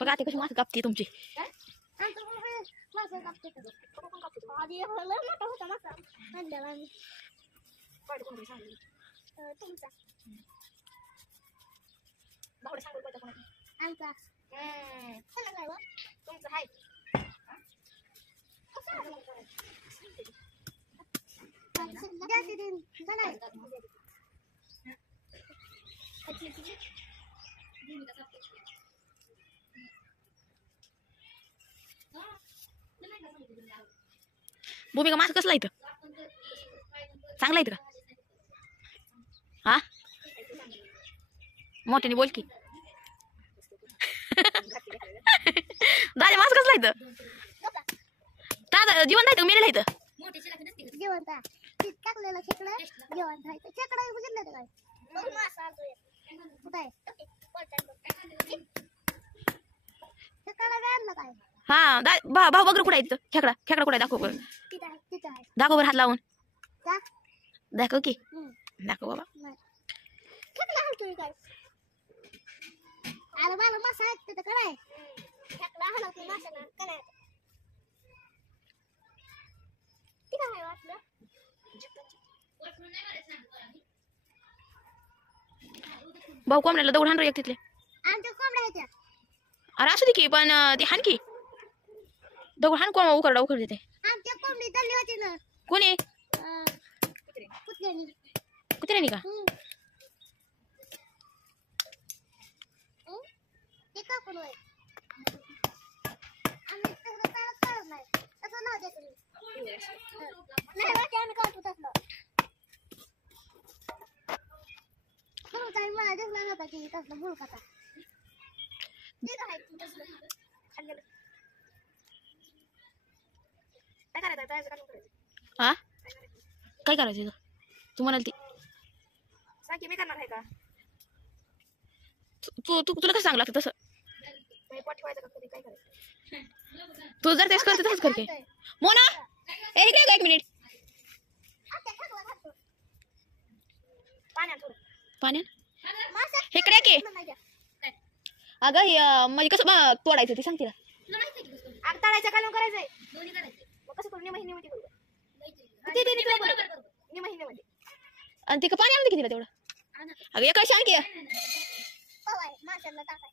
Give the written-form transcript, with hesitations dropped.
बघा ते कशी मासे कापते तुमची. भूमिका मास कसला इथं चांगला इथं का हा मोठ्याने बोल की दादा मास कसला इथं दादा जिवंत आहे मेलेला इथं जिवंत टाकलेलं खेकडं जिवंत आहे खेकडं बघितलं काय कुठं आहे खेकडा आणलं काय हा भाऊ बघ कुठे आहे तिथं खेकडा खेकडा कुठे दाखव बरं दाखव बरं हात लावून दाखव की दाखव बाबा खेकडा हलतोय काय अरे मला मासा आहे तिथं काय खेकडा हलतोय माशाला काय ती काय वाटलं भाऊ कोंबड्याला दौड हाण रे एक तिथले आमच्या कोंबड्या आहेत अरे असू दे की पण ते हाण की दौड हाण कोण उकरडा उकरड देते आमच्या कोंबडी दल्ली होती ना कोणी कुत्र्यानी कुत्र्यानी का ते का कोण होय आम्ही तसं करत नाही तसं नाव देतो नाही वाटते आम्ही करतो तसलं म्हणून काय मला दिसला नव्हता की तसलं मूळ खाता ते काय तसलं खाल्लेलं काय करायचं हा काय करायचं तू म्हणाल ती सांग मी करणार आहे का तू तू तुला कसं सांगू लागतं तसं पोट ठेवायचं का कधी काय करायचं तू जर तेच करते तसंच करते मोना इकडे एक मिनिट पाण्यात इकडे की अगं म्हणजे कसं तोडायचं ते सांग तिला तळायचं कालून करायचंय कसं करून महिन्यामध्ये महिन्यामध्ये आणि ते का पाणी आणते की तिला तेवढं अगं एका सांग की माशाला टाकायचं